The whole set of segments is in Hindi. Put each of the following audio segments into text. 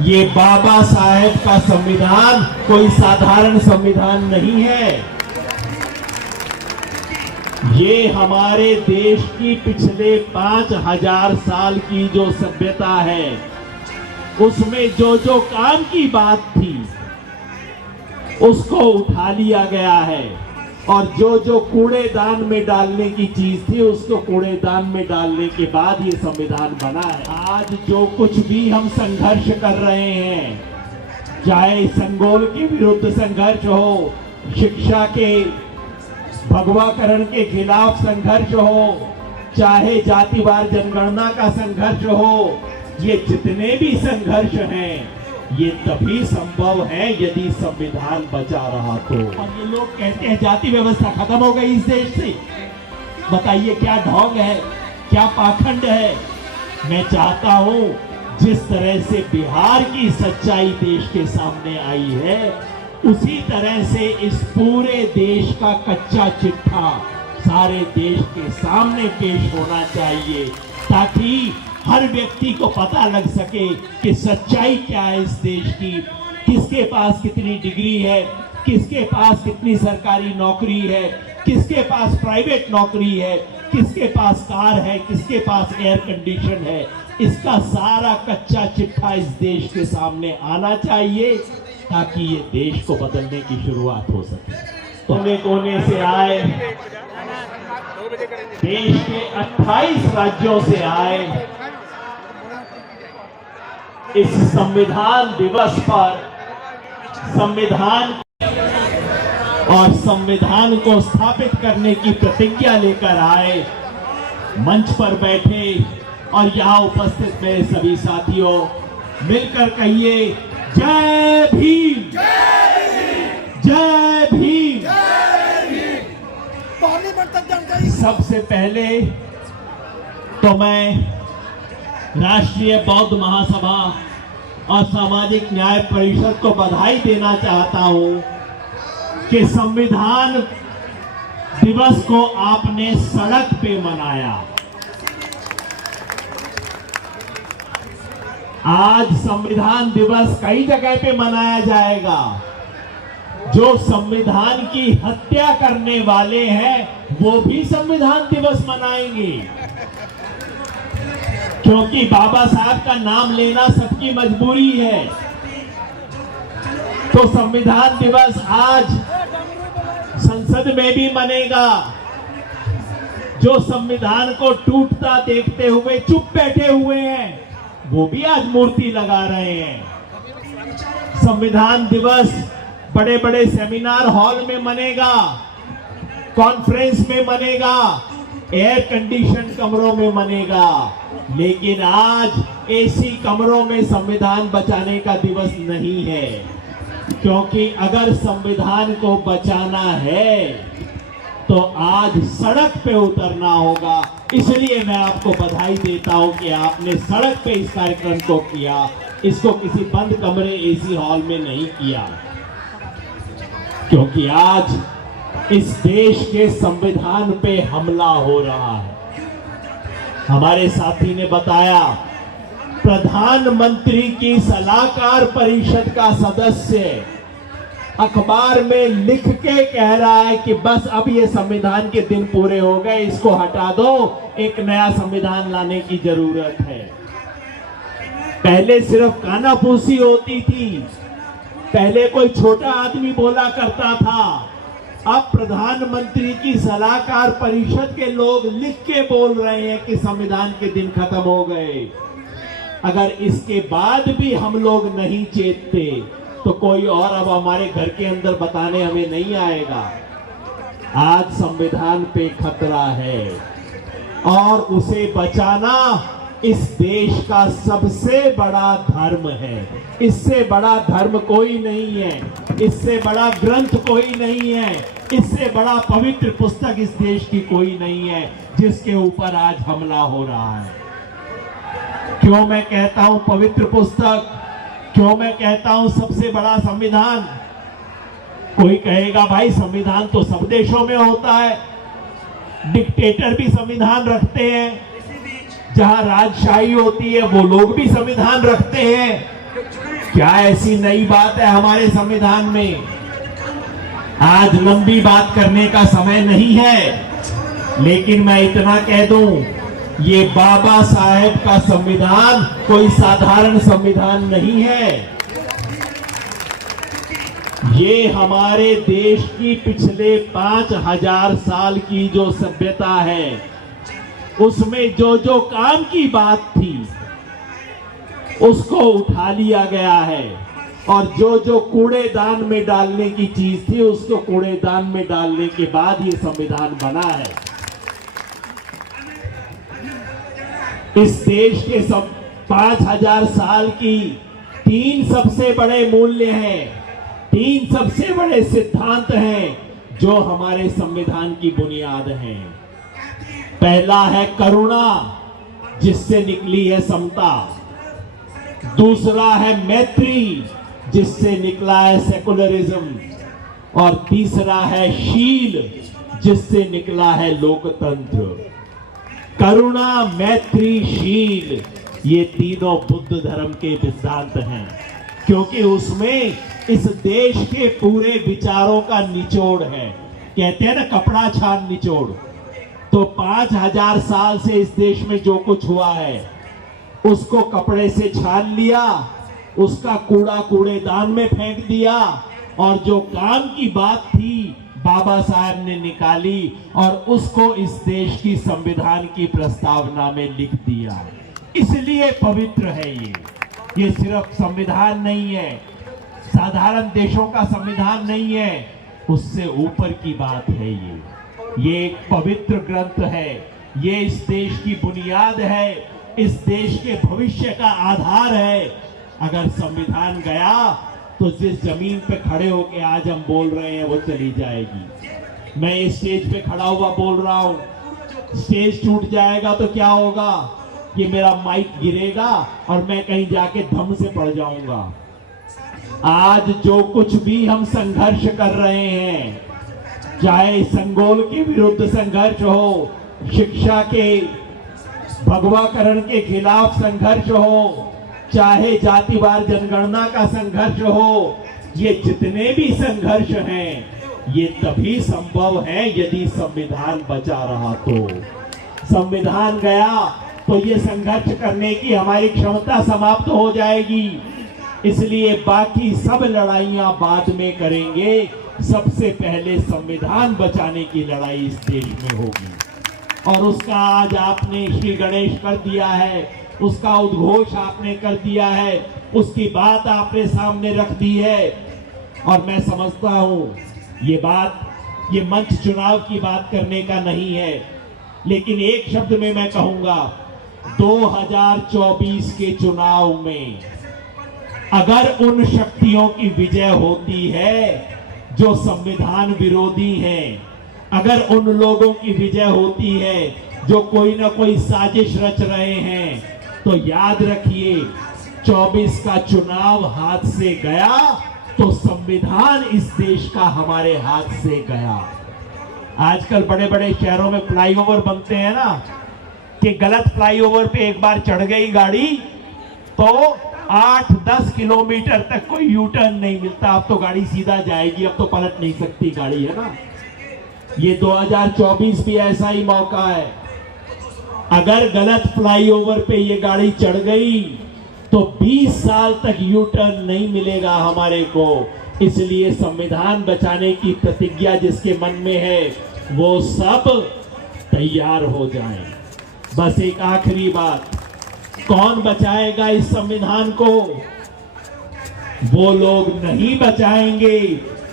ये बाबा साहेब का संविधान कोई साधारण संविधान नहीं है। ये हमारे देश की पिछले 5000 साल की जो सभ्यता है, उसमें जो जो काम की बात थी उसको उठा लिया गया है, और जो जो कूड़ेदान में डालने की चीज थी उसको कूड़ेदान में डालने के बाद ये संविधान बना है। आज जो कुछ भी हम संघर्ष कर रहे हैं, चाहे संगोल के विरुद्ध संघर्ष हो, शिक्षा के भगवाकरण के खिलाफ संघर्ष हो, चाहे जातिवार जनगणना का संघर्ष हो, ये जितने भी संघर्ष हैं ये तभी संभव है यदि संविधान बचा रहा तो। और ये लोग कहते हैं जाति व्यवस्था खत्म हो गई इस देश से। बताइए क्या ढोंग है, क्या पाखंड है। मैं चाहता हूं जिस तरह से बिहार की सच्चाई देश के सामने आई है, उसी तरह से इस पूरे देश का कच्चा चिट्ठा सारे देश के सामने पेश होना चाहिए, ताकि हर व्यक्ति को पता लग सके कि सच्चाई क्या है इस देश की, किसके पास कितनी डिग्री है, किसके पास कितनी सरकारी नौकरी है, किसके पास प्राइवेट नौकरी है, किसके पास कार है, किसके पास एयर कंडीशन है। इसका सारा कच्चा चिट्ठा इस देश के सामने आना चाहिए, ताकि ये देश को बदलने की शुरुआत हो सके। कोने कोने से आए, देश के 28 राज्यों से आए, इस संविधान दिवस पर संविधान को स्थापित करने की प्रतिज्ञा लेकर आए, मंच पर बैठे और यहाँ उपस्थित मेरे सभी साथियों, मिलकर कहिए जय भीम, जय भीम। सबसे पहले तो मैं राष्ट्रीय बौद्ध महासभा और सामाजिक न्याय परिषद को बधाई देना चाहता हूं कि संविधान दिवस को आपने सड़क पे मनाया। आज संविधान दिवस कई जगह पे मनाया जाएगा। जो संविधान की हत्या करने वाले हैं वो भी संविधान दिवस मनाएंगे, क्योंकि बाबा साहब का नाम लेना सबकी मजबूरी है। तो संविधान दिवस आज संसद में भी मनेगा। जो संविधान को टूटता देखते हुए चुप बैठे हुए हैं, वो भी आज मूर्ति लगा रहे हैं। संविधान दिवस बड़े बड़े सेमिनार हॉल में मनेगा, कॉन्फ्रेंस में मनेगा, एयर कंडीशन कमरों में मनेगा, लेकिन आज एसी कमरों में संविधान बचाने का दिवस नहीं है। क्योंकि अगर संविधान को बचाना है तो आज सड़क पे उतरना होगा। इसलिए मैं आपको बधाई देता हूं कि आपने सड़क पे इस कार्यक्रम को किया, इसको किसी बंद कमरे एसी हॉल में नहीं किया। क्योंकि आज इस देश के संविधान पे हमला हो रहा है। हमारे साथी ने बताया, प्रधानमंत्री की सलाहकार परिषद का सदस्य अखबार में लिख के कह रहा है कि बस अब ये संविधान के दिन पूरे हो गए, इसको हटा दो, एक नया संविधान लाने की जरूरत है। पहले सिर्फ कानाफूसी होती थी, पहले कोई छोटा आदमी बोला करता था, अब प्रधानमंत्री की सलाहकार परिषद के लोग लिख के बोल रहे हैं कि संविधान के दिन खत्म हो गए। अगर इसके बाद भी हम लोग नहीं चेतते तो कोई और अब हमारे घर के अंदर बताने हमें नहीं आएगा। आज संविधान पे खतरा है और उसे बचाना इस देश का सबसे बड़ा धर्म है। इससे बड़ा धर्म कोई नहीं है, इससे बड़ा ग्रंथ कोई नहीं है, इससे बड़ा पवित्र पुस्तक इस देश की कोई नहीं है, जिसके ऊपर आज हमला हो रहा है। क्यों मैं कहता हूं पवित्र पुस्तक, क्यों मैं कहता हूं सबसे बड़ा संविधान? कोई कहेगा भाई संविधान तो सब देशों में होता है, डिक्टेटर भी संविधान रखते हैं, जहां राजशाही होती है वो लोग भी संविधान रखते हैं। क्या ऐसी नई बात है हमारे संविधान में? आज लंबी बात करने का समय नहीं है, लेकिन मैं इतना कह दूं, ये बाबा साहेब का संविधान कोई साधारण संविधान नहीं है। ये हमारे देश की पिछले 5000 साल की जो सभ्यता है, उसमें जो जो काम की बात थी उसको उठा लिया गया है, और जो जो कूड़ेदान में डालने की चीज थी उसको कूड़ेदान में डालने के बाद ये संविधान बना है। इस देश के सब 5000 साल की 3 सबसे बड़े मूल्य हैं, 3 सबसे बड़े सिद्धांत हैं जो हमारे संविधान की बुनियाद हैं। पहला है करुणा, जिससे निकली है समता। दूसरा है मैत्री, जिससे निकला है सेकुलरिज्म। और तीसरा है शील, जिससे निकला है लोकतंत्र। करुणा, मैत्री, शील, ये तीनों बुद्ध धर्म के सिद्धांत हैं, क्योंकि उसमें इस देश के पूरे विचारों का निचोड़ है। कहते हैं ना, कपड़ा छान निचोड़। तो 5000 साल से इस देश में जो कुछ हुआ है उसको कपड़े से छान लिया, उसका कूड़ा कूड़ेदान में फेंक दिया, और जो काम की बात थी बाबा साहब ने निकाली और उसको इस देश की संविधान की प्रस्तावना में लिख दिया। इसलिए पवित्र है ये सिर्फ संविधान नहीं है, साधारण देशों का संविधान नहीं है, उससे ऊपर की बात है। ये एक पवित्र ग्रंथ है, ये इस देश की बुनियाद है, इस देश के भविष्य का आधार है। अगर संविधान गया तो जिस जमीन पे खड़े होके आज हम बोल रहे हैं वो चली जाएगी। मैं इस स्टेज पे खड़ा हुआ बोल रहा हूं, स्टेज टूट जाएगा तो क्या होगा? ये मेरा माइक गिरेगा और मैं कहीं जाके धम से पड़ जाऊंगा। आज जो कुछ भी हम संघर्ष कर रहे हैं, चाहे संगोल के विरुद्ध संघर्ष हो, शिक्षा के भगवाकरण के खिलाफ संघर्ष हो, चाहे जातिवार जनगणना का संघर्ष हो, ये जितने भी संघर्ष हैं ये तभी संभव है यदि संविधान बचा रहा। तो संविधान गया तो ये संघर्ष करने की हमारी क्षमता समाप्त हो जाएगी। इसलिए बाकी सब लड़ाइयां बाद में करेंगे, सबसे पहले संविधान बचाने की लड़ाई इस देश में होगी। और उसका आज आपने श्री गणेश कर दिया है, उसका उद्घोष आपने कर दिया है, उसकी बात आपने सामने रख दी है। और मैं समझता हूं ये बात, ये मंच चुनाव की बात करने का नहीं है, लेकिन एक शब्द में मैं कहूंगा, 2024 के चुनाव में अगर उन शक्तियों की विजय होती है जो संविधान विरोधी हैं, अगर उन लोगों की विजय होती है जो कोई ना कोई साजिश रच रहे हैं, तो याद रखिए 24 का चुनाव हाथ से गया तो संविधान इस देश का हमारे हाथ से गया। आजकल बड़े बड़े शहरों में फ्लाईओवर बनते हैं ना, कि गलत फ्लाईओवर पे एक बार चढ़ गई गाड़ी तो 8-10 किलोमीटर तक कोई यू टर्न नहीं मिलता। अब तो गाड़ी सीधा जाएगी, अब तो पलट नहीं सकती गाड़ी, है ना। ये 2024 भी ऐसा ही मौका है। अगर गलत फ्लाईओवर पे ये गाड़ी चढ़ गई तो 20 साल तक यू टर्न नहीं मिलेगा हमारे को। इसलिए संविधान बचाने की प्रतिज्ञा जिसके मन में है वो सब तैयार हो जाएं। बस एक आखिरी बात, कौन बचाएगा इस संविधान को? वो लोग नहीं बचाएंगे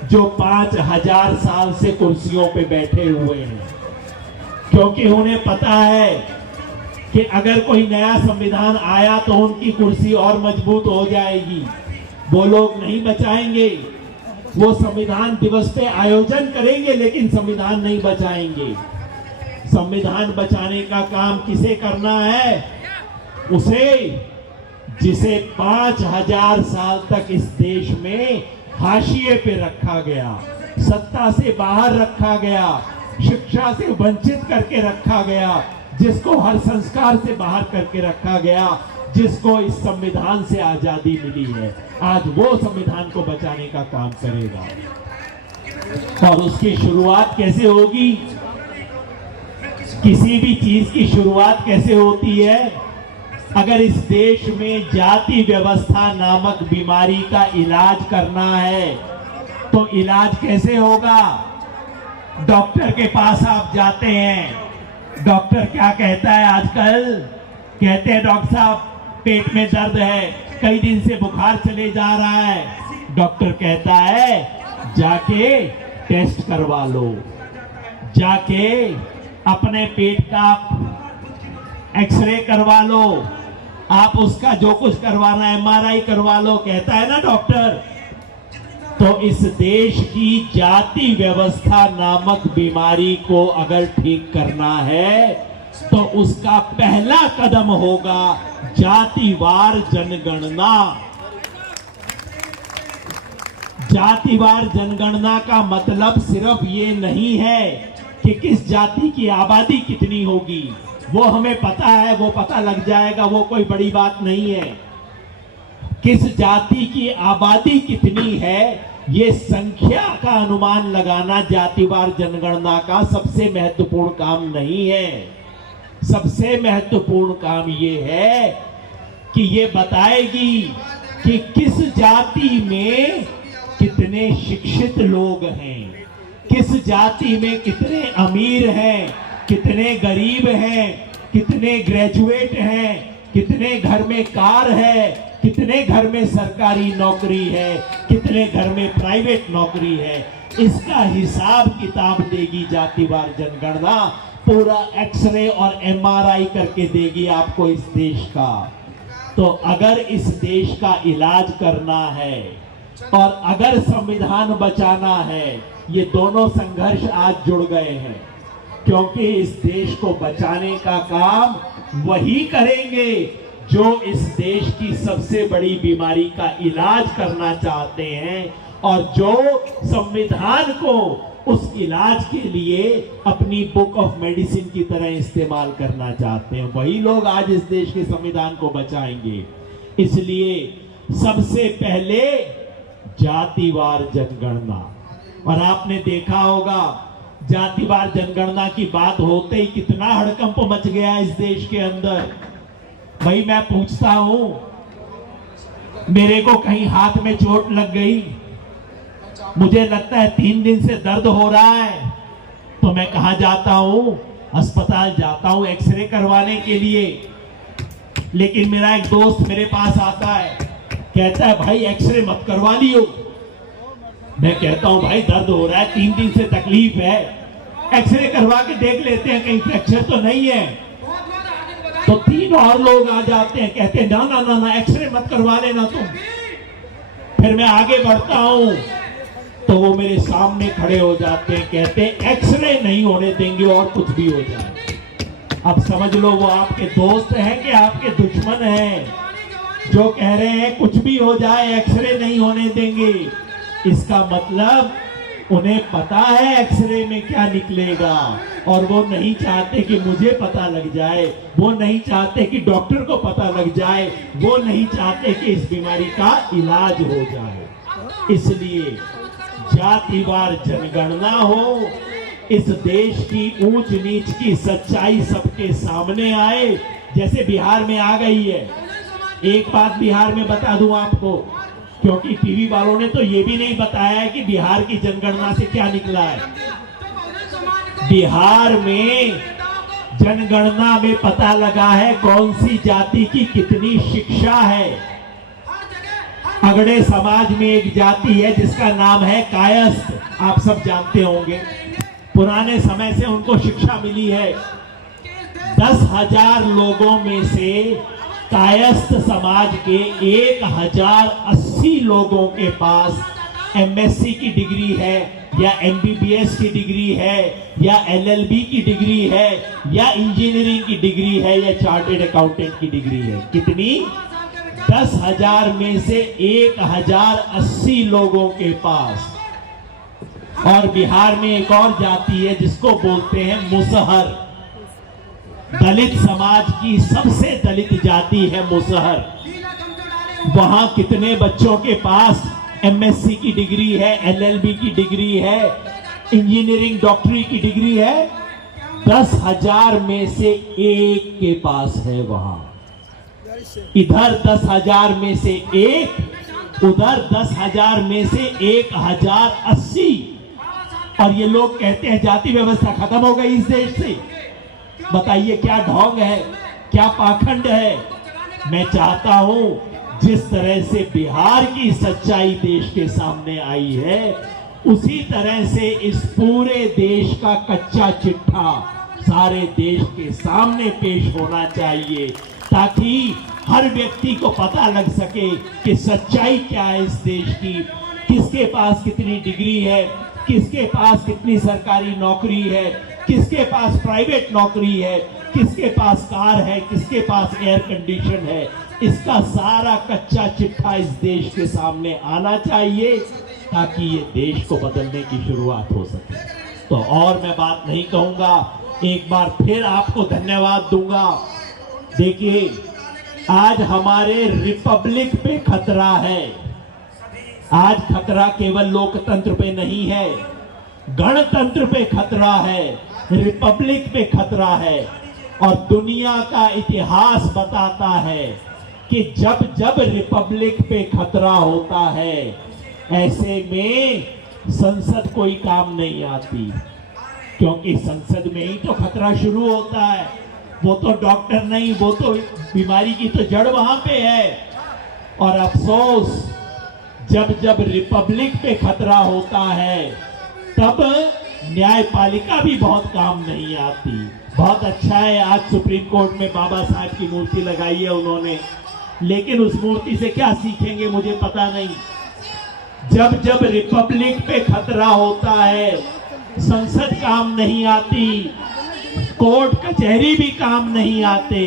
जो 5000 साल से कुर्सियों पे बैठे हुए हैं, क्योंकि उन्हें पता है कि अगर कोई नया संविधान आया तो उनकी कुर्सी और मजबूत हो जाएगी। वो लोग नहीं बचाएंगे, वो संविधान दिवस पे आयोजन करेंगे लेकिन संविधान नहीं बचाएंगे। संविधान बचाने का काम किसे करना है? उसे जिसे 5000 साल तक इस देश में हाशिए पे रखा गया, सत्ता से बाहर रखा गया, शिक्षा से वंचित करके रखा गया, जिसको हर संस्कार से बाहर करके रखा गया, जिसको इस संविधान से आजादी मिली है, आज वो संविधान को बचाने का काम करेगा। और उसकी शुरुआत कैसे होगी? किसी भी चीज की शुरुआत कैसे होती है? अगर इस देश में जाति व्यवस्था नामक बीमारी का इलाज करना है तो इलाज कैसे होगा? डॉक्टर के पास आप जाते हैं, डॉक्टर क्या कहता है आजकल? कहते हैं डॉक्टर साहब पेट में दर्द है, कई दिन से बुखार चले जा रहा है। डॉक्टर कहता है जाके टेस्ट करवा लो, जाके अपने पेट का एक्सरे करवा लो, आप उसका जो कुछ करवाना है एमआरआई करवा लो, कहता है ना डॉक्टर। तो इस देश की जाति व्यवस्था नामक बीमारी को अगर ठीक करना है तो उसका पहला कदम होगा जातिवार जनगणना। जातिवार जनगणना का मतलब सिर्फ ये नहीं है कि किस जाति की आबादी कितनी होगी, वो हमें पता है, वो पता लग जाएगा, वो कोई बड़ी बात नहीं है। किस जाति की आबादी कितनी है, ये संख्या का अनुमान लगाना जातिवार जनगणना का सबसे महत्वपूर्ण काम नहीं है। सबसे महत्वपूर्ण काम ये है कि ये बताएगी कि किस जाति में कितने शिक्षित लोग हैं, किस जाति में कितने अमीर हैं, कितने गरीब हैं, कितने ग्रेजुएट हैं, कितने घर में कार है, कितने घर में सरकारी नौकरी है, कितने घर में प्राइवेट नौकरी है। इसका हिसाब किताब देगी जातिवार जनगणना, पूरा एक्सरे और एमआरआई करके देगी आपको इस देश का। तो अगर इस देश का इलाज करना है और अगर संविधान बचाना है, ये दोनों संघर्ष आज जुड़ गए हैं, क्योंकि इस देश को बचाने का काम वही करेंगे जो इस देश की सबसे बड़ी बीमारी का इलाज करना चाहते हैं और जो संविधान को उस इलाज के लिए अपनी बुक ऑफ मेडिसिन की तरह इस्तेमाल करना चाहते हैं। वही लोग आज इस देश के संविधान को बचाएंगे। इसलिए सबसे पहले जातिवार जनगणना। और आपने देखा होगा जातिवार जनगणना की बात होते ही कितना हड़कंप मच गया इस देश के अंदर। भाई मैं पूछता हूं, मेरे को कहीं हाथ में चोट लग गई, मुझे लगता है 3 दिन से दर्द हो रहा है, तो मैं कहां जाता हूं? अस्पताल जाता हूं एक्सरे करवाने के लिए। लेकिन मेरा एक दोस्त मेरे पास आता है, कहता है भाई एक्सरे मत करवा लियो। मैं कहता हूं भाई दर्द हो रहा है, 3 दिन से तकलीफ है, एक्सरे करवा के देख लेते हैं कहीं फ्रैक्चर तो नहीं है। तो 3 और लोग आ जाते हैं, कहते हैं ना ना ना ना एक्सरे मत करवा लेना तुम। फिर मैं आगे बढ़ता हूं तो वो मेरे सामने खड़े हो जाते हैं, कहते हैं एक्सरे नहीं होने देंगे और कुछ भी हो जाए। अब समझ लो वो आपके दोस्त हैं कि आपके दुश्मन हैं, जो कह रहे हैं कुछ भी हो जाए एक्सरे नहीं होने देंगे। इसका मतलब उन्हें पता है एक्सरे में क्या निकलेगा और वो नहीं चाहते कि मुझे पता लग जाए, वो नहीं चाहते कि डॉक्टर को पता लग जाए, वो नहीं चाहते कि इस बीमारी का इलाज हो जाए। इसलिए जातिवार जनगणना हो, इस देश की ऊंच नीच की सच्चाई सबके सामने आए, जैसे बिहार में आ गई है। एक बात बिहार में बता दूं आपको, क्योंकि टीवी वालों ने तो ये भी नहीं बताया है कि बिहार की जनगणना से क्या निकला है। बिहार में जनगणना में पता लगा है कौन सी जाति की कितनी शिक्षा है। अगड़े समाज में एक जाति है जिसका नाम है कायस्थ, आप सब जानते होंगे। पुराने समय से उनको शिक्षा मिली है। 10,000 लोगों में से कायस्थ समाज के 1080 लोगों के पास एमएससी की डिग्री है या एमबीबीएस की डिग्री है या एलएलबी की डिग्री है या इंजीनियरिंग की डिग्री है या चार्टेड अकाउंटेंट की डिग्री है। कितनी? 10,000 में से 1080 लोगों के पास। और बिहार में एक और जाति है जिसको बोलते हैं मुसहर। दलित समाज की सबसे दलित जाति है मुसहर। वहां कितने बच्चों के पास एमएससी की डिग्री है, एलएलबी की डिग्री है, इंजीनियरिंग डॉक्टरी की डिग्री है? 10,000 में से एक के पास है। वहां इधर 10,000 में से एक, उधर 10,000 में से 1,080। और ये लोग कहते हैं जाति व्यवस्था खत्म हो गई इस देश से। बताइए क्या ढोंग है, क्या पाखंड है। मैं चाहता हूं जिस तरह से बिहार की सच्चाई देश के सामने आई है, उसी तरह से इस पूरे देश का कच्चा चिट्ठा सारे देश के सामने पेश होना चाहिए, ताकि हर व्यक्ति को पता लग सके कि सच्चाई क्या है इस देश की, किसके पास कितनी डिग्री है, किसके पास कितनी सरकारी नौकरी है, किसके पास प्राइवेट नौकरी है, किसके पास कार है, किसके पास एयर कंडीशन है। इसका सारा कच्चा चिट्ठा इस देश के सामने आना चाहिए, ताकि ये देश को बदलने की शुरुआत हो सके। तो और मैं बात नहीं कहूंगा, एक बार फिर आपको धन्यवाद दूंगा। देखिए, आज हमारे रिपब्लिक पे खतरा है। आज खतरा केवल लोकतंत्र पे नहीं है, गणतंत्र पे खतरा है, रिपब्लिक पे खतरा है। और दुनिया का इतिहास बताता है कि जब जब रिपब्लिक पे खतरा होता है, ऐसे में संसद कोई काम नहीं आती, क्योंकि संसद में ही तो खतरा शुरू होता है। वो तो डॉक्टर नहीं, वो तो बीमारी की तो जड़ वहां पे है। और अफसोस, जब जब रिपब्लिक पे खतरा होता है, तब न्यायपालिका भी बहुत काम नहीं आती। बहुत अच्छा है आज सुप्रीम कोर्ट में बाबा साहब की मूर्ति लगाई है उन्होंने, लेकिन उस मूर्ति से क्या सीखेंगे मुझे पता नहीं। जब जब रिपब्लिक पे खतरा होता है, संसद काम नहीं आती, कोर्ट कचहरी भी काम नहीं आते।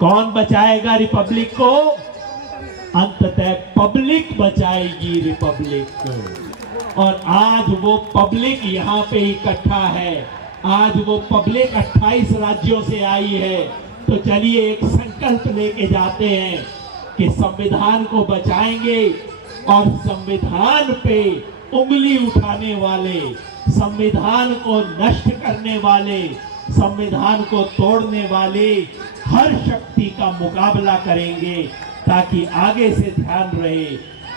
कौन बचाएगा रिपब्लिक को? अंततः पब्लिक बचाएगी रिपब्लिक को। और आज वो पब्लिक यहाँ पे इकट्ठा है, आज वो पब्लिक 28 राज्यों से आई है। तो चलिए एक संकल्प लेके जाते हैं कि संविधान को बचाएंगे, और संविधान पे उंगली उठाने वाले, संविधान को नष्ट करने वाले, संविधान को तोड़ने वाले हर शक्ति का मुकाबला करेंगे, ताकि आगे से ध्यान रहे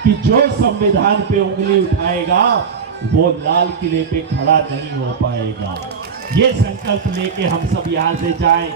कि जो संविधान पे उंगली उठाएगा वो लाल किले पे खड़ा नहीं हो पाएगा। ये संकल्प लेके हम सब यहाँ से जाएं।